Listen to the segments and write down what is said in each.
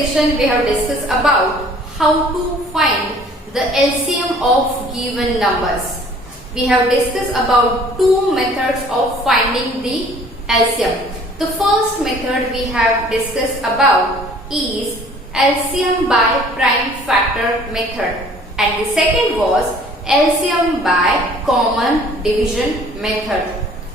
session we have discussed about how to find the LCM of given numbers. We have discussed about two methods of finding the LCM. The first method we have discussed about is LCM by prime factor method, and the second was LCM by common division method.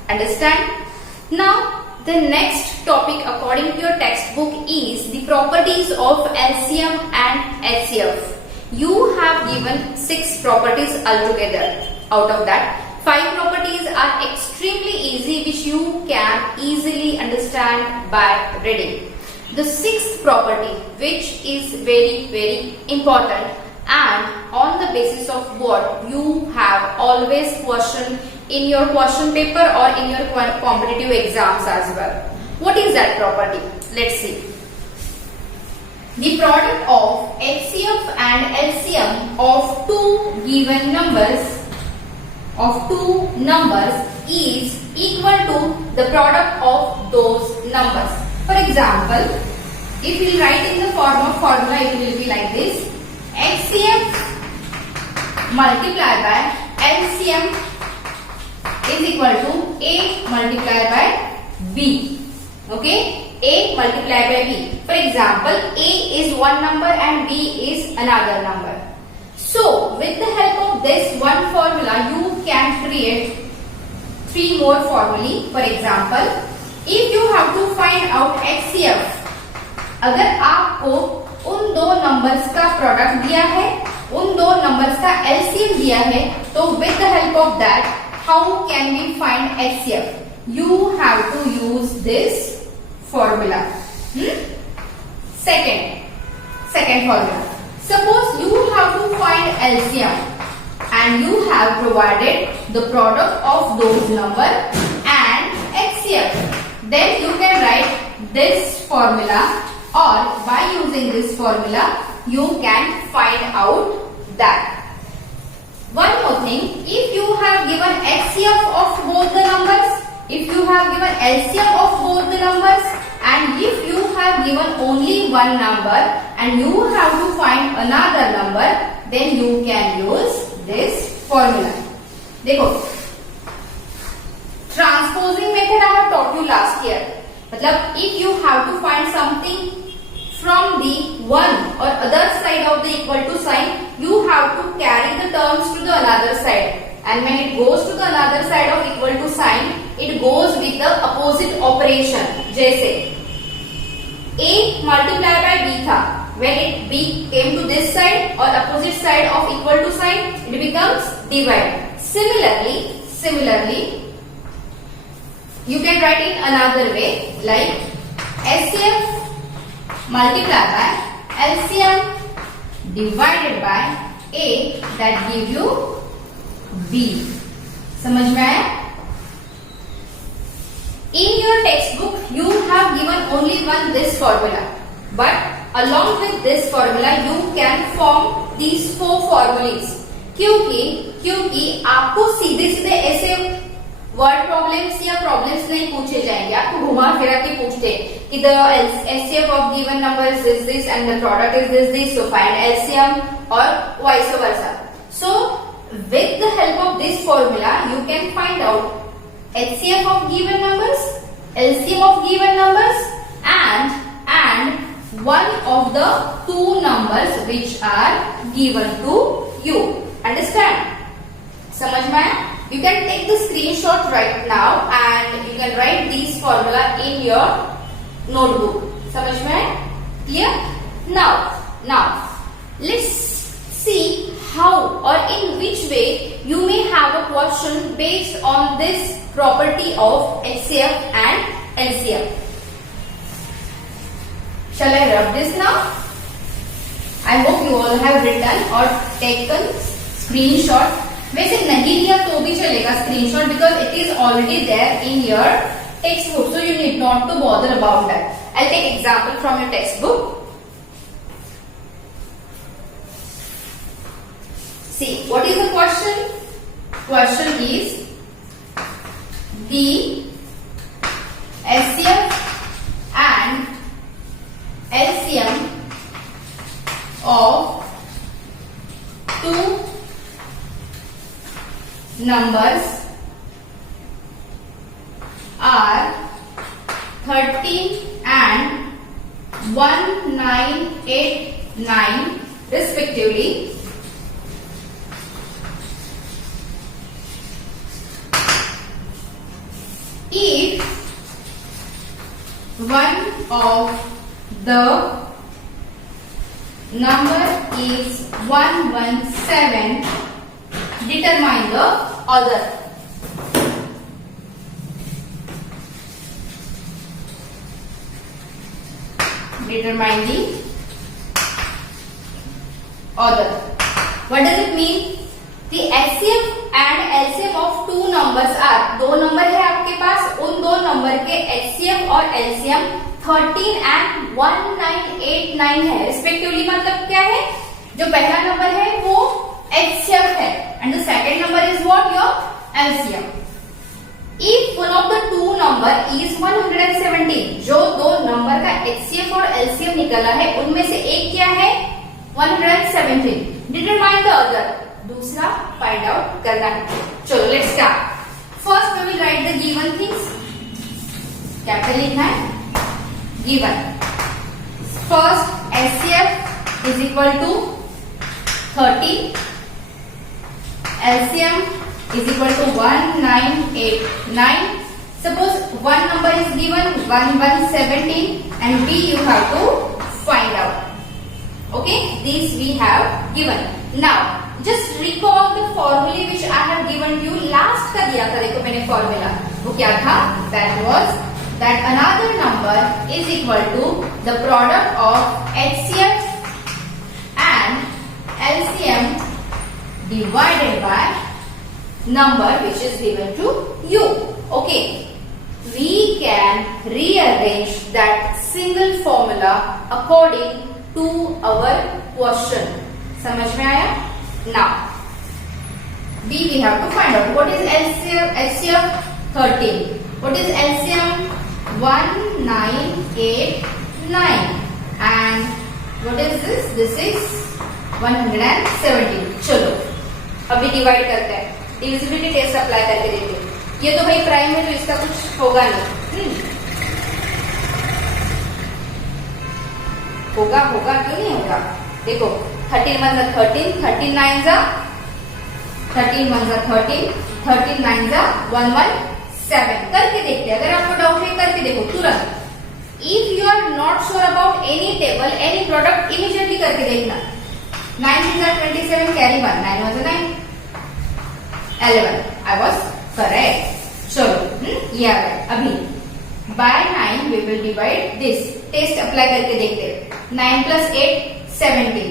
Understand? Now the next topic according to your textbook is the properties of LCM and HCF. You have given 6 properties altogether. Out of that, 5 properties are extremely easy, which you can easily understand by reading. The 6th property, which is very important, and on the basis of what you have always questioned in your question paper or in your competitive exams as well. What is that property? Let's see. The product of HCF and LCM of two given numbers is equal to the product of those numbers. For example, if we write in the form of formula, it will be like this: HCF multiplied by LCM is equal to A multiplied by B. Okay, A multiplied by B. For example, A is one number and B is another number. So with the help of this one formula, you can create 3 more formulae. For example, if you have to find out HCF, अगर आपको उन दो numbers का product दिया है, उन दो numbers का LCM दिया है, तो with the help of that, how can we find HCF? You have to use this formula. Second formula. Suppose you have to find LCM and you have provided the product of those numbers and HCF. Then you can write this formula, or by using this formula you can find out that. One more thing, if you have given HCF of both the numbers, if you have given LCM of both the numbers, and if you have given only one number and you have to find another number, then you can use this formula. देखो, transposing method I have taught you last year. मतलब if you have to find something from the one or other side of the equal to sign, you have to carry the terms to the another side, and when it goes to the another side of equal to sign, it goes with the opposite operation. जैसे A multiplied by B था, when it B came to this side or opposite side of equal to sign, it becomes divide. Similarly, you can write in another way, like HCF multiplied by LCM divided by A, that give you B. समझ में आया? In your textbook, you have given only this formula, but along with this formula, you can form these 4 formulas. क्योंकि आपको सीधे ऐसे word problems या problems नहीं पूछे जाएंगे, आपको घुमा फिरा के पूछते कि the HCF of given numbers is this and the product is this, so find LCM, or vice versa. So with the help of this formula, you can find out HCF of given numbers, LCM of given numbers, and one of the 2 numbers which are given to you. Understand? समझ में आया? You can take the screenshot right now and you can write these formula in your notebook. समझ में आया? Clear? Now let's see how or in which way you may have a question based on this property of HCF and LCM. Shall I rub this now? I hope you all have written or taken screenshot. वैसे नहीं लिया तो भी चलेगा screenshot, because it is already there in your textbook, so you need not to bother about that. I'll take example from your textbook. See, what is the question? Question is the HCF and LCM numbers are 13 and 1989 respectively, if one of the number is 117, determine the other. Determine the other. What does it mean? The HCF and LCM of two numbers are, दो number है आपके पास, उन दो number के HCF और LCM 13 and 1989 है respectively. मतलब क्या है, जो पहला नंबर है वो HCF है and the second number is what, your LCM. If one of the two number is 117, जो दो नंबर का HCF और LCM निकला है उनमें से एक क्या है, 117. Determine the other, दूसरा फाइंड आउट करना है. चलो let's start. First we will write the given things. Capital लिखना है given. First HCF is equal to 30, LCM is equal to 1989. Suppose one number is given 1117 and B you have to find out. Okay, these we have given. Now just recall the formula which I have given you. Last का दिया था, देखो मैंने formula, वो क्या था? That was that another number is equal to the product of HCF and LCM divided by number which is given to you. Okay, we can rearrange that single formula according to our question. समझ में आया? Now B we have to find out. What is HCF 13? What is LCM 1989 and what is this? This is 117. चलो अभी divide करते हैं. Divisibility test apply करके देखिए. ये तो भाई प्राइम है तो इसका कुछ होगा नहीं. होगा क्यों नहीं होगा? देखो 13 1 13, 13 9 13 1 13, 13 9 117. करके देखते हैं. अगर आपको डाउट है करके देखो तुरंत. If you are not sure about any table any product, immediately करके देखना. 9 27 कैरी 1, 9 1 9, 11. I was correct. चलो ये आ गया. अभी by 9 we will divide this. Test apply करके देखते हैं. 9 plus 8 17,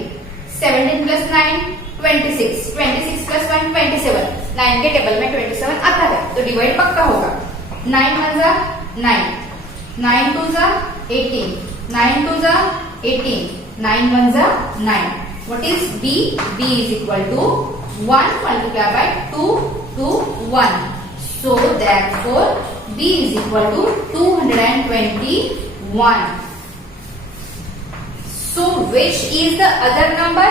17 plus 9 26, 26 plus 1 27. 9 के टेबल में 27 आता है तो डिवाइड पक्का होगा. 9 1 9, 9 2 18, 9 2 18, 9 1 9. What is B? B is equal to 1 multiplied by 2 to 1. So therefore B is equal to 221. So which is the other number?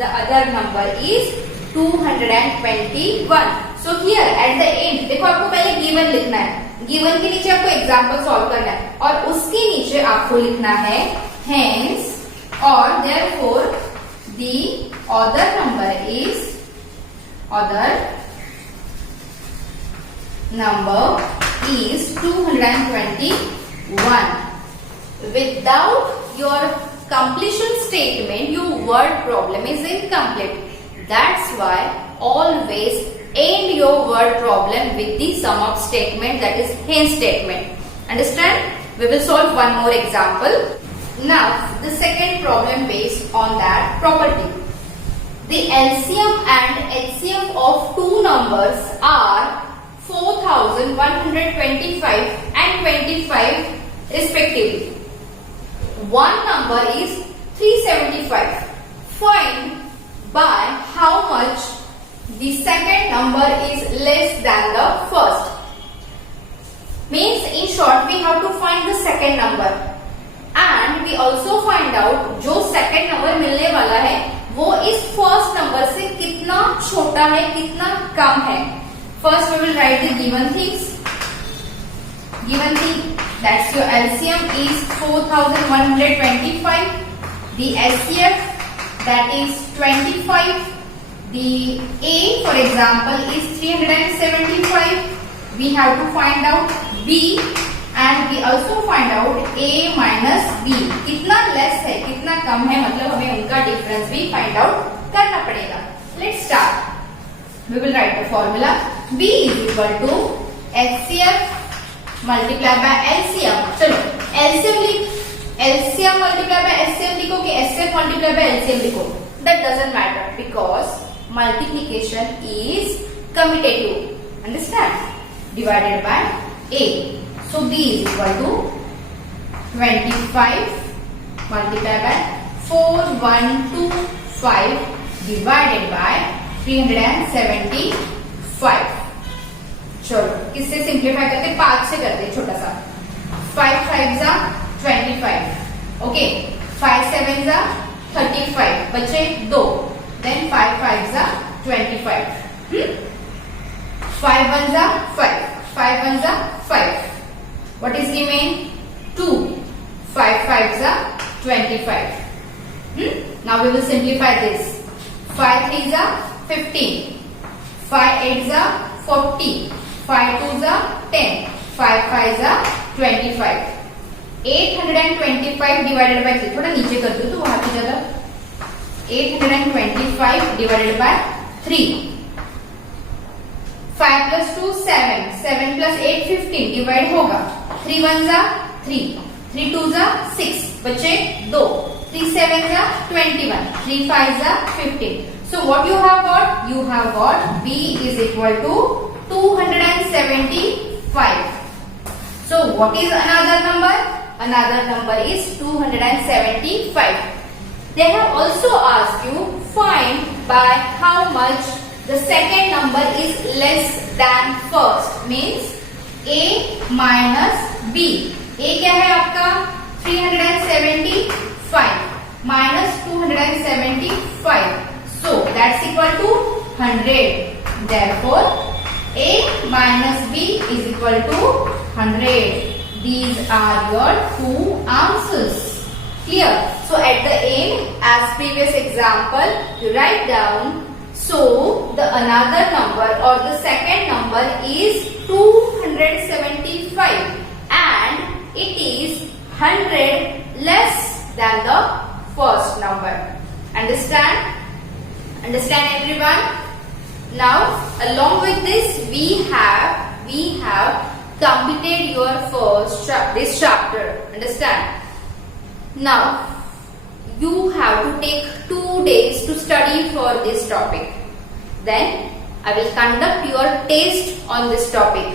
The other number is 221. So here at the end देखो आपको पहले given लिखना है. Given के नीचे आपको example solve करना है और उसके नीचे आपको लिखना है hence और therefore the other number is other number is 221. Without your completion statement, your word problem is incomplete. That's why always end your word problem with the sum up statement, that is hence statement. Understand? We will solve one more example. Now the second problem based on that property. The LCM and HCF of two numbers are 4125 and 25 respectively. One number is 375. Find by how much the second number is less than the first. Means in short we have to find the second number and we also find out जो second number मिलने वाला है वो इस first number से कितना छोटा है, कितना कम है. First we will write the given things. Given thing, that's your LCM is 4125. The HCF, that is 25. The A, for example, is 375. We have to find out B and we also find out A minus B. कितना less है, कितना कम है, मतलब हमें उनका difference भी find out करना पड़ेगा. Let's start. We will write the formula. B is equal to HCF multiplied by LCM. चलो LCM multiplied by HCM लिखो कि HCF multiplied by LCM लिखो. That doesn't matter because multiplication is commutative. Understand? Divided by A. So B is equal to 25 multiplied by 4125 divided by 375. चलो किससे simplify करते, 5 से करते, छोटा सा. 5 5 जा 25. ओके, 5 7 जा 35, बचे 2. Then 5 5 जा 25. 5 1 जा 5, 5 1 जा 5. What is remain? 2. 5 5 जा 25. Now we will simplify this. 5 3 जा 15. 5 8 जा 40. 5 2 जा 10. 5 5 जा 25. 825 divided by 3. थोड़ा नीचे कर दो तो वहां की जगह. 825 divided by 3. 5 plus 2 7. 7 plus 8 15. Divide होगा. 3 1 जा 3. 3 2 जा 6. बचे 2. 3 7 जा 21. 3 5 जा 15. So what you have got? You have got B is equal to 275. So what is another number? Another number is 275. They have also asked you find by how much the second number is less than first. Means A minus B. A क्या है आपका? 375 minus 275. So that's equal to 100. Therefore A minus B is equal to 100. These are your two answers. Clear? So at the end, as previous example, you write down. So the another number or the second number is 275 and it is 100 less than the first number. Understand? Understand everyone? Now along with this we have completed your this chapter. Understand? Now you have to take 2 days to study for this topic. Then I will conduct your test on this topic.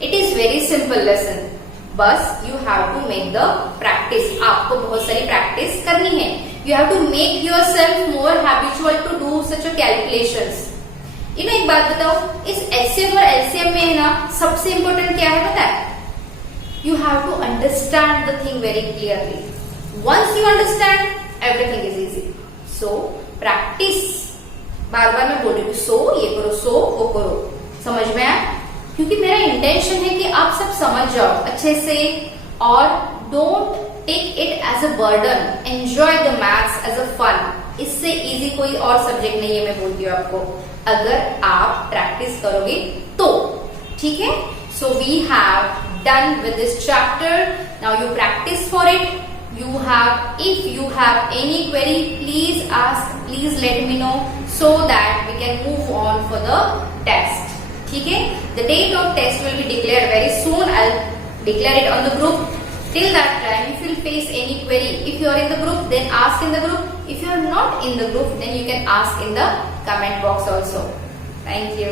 It is very simple lesson. बस you have to make the practice. आपको बहुत सारी practice करनी है. You have to make yourself more habitual to do such a calculations. एक बात बताओ, इस HCF और LCM में है ना, सबसे इम्पोर्टेंट क्या है पता है? You have to understand the thing very clearly. Once you understand, everything is easy. So practice. बार बार मैं बोल रही हूँ, सो ये करो, सो वो करो. समझ में आया? क्योंकि मेरा इंटेंशन है कि आप सब समझ जाओ अच्छे से और don't take it as a burden. Enjoy the maths as a fun. इससे इजी कोई और सब्जेक्ट नहीं है, मैं बोलती हूँ आपको, अगर आप प्रैक्टिस करोगे तो. ठीक है? So we have done with this chapter. Now you practice for it. If you have any query, please let me know so that we can move on for the test. ठीक है? The date of test will be declared very soon. I'll declare it on the group. Till that time, if you face any query, if you are in the group, then ask in the group. If you are not in the group, then you can ask in the comment box also. Thank you.